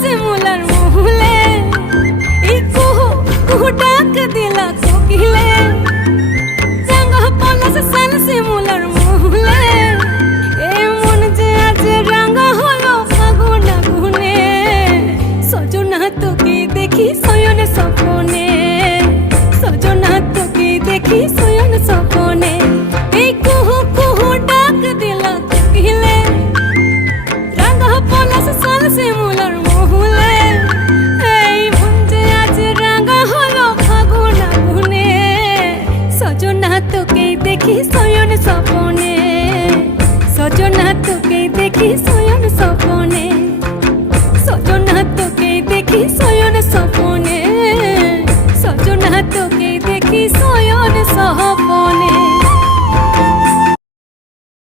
শিমুলার মহুলে এই কুহু কুহু ডাক দিলা কোকিলে রাঙা পলাশ সাল শিমুলার মহুলে এ মন যে আজ রাঙা হলো ফাগুন আগুনে সজনা তোকে দেখি শয়ন স্বপনে সজনা তোকে দেখি শয়ন স্বপনে এই কুহু কুহু ডাক দিলা কোকিলে রাঙা পলাশ সাল শিমুলার মহুলে এই মন যে আজ রাঙা হলো ফাগুন আগুনে সজনা তোকে দেখি শয়ন স্বপনে সজনা তোকে দেখি শয়ন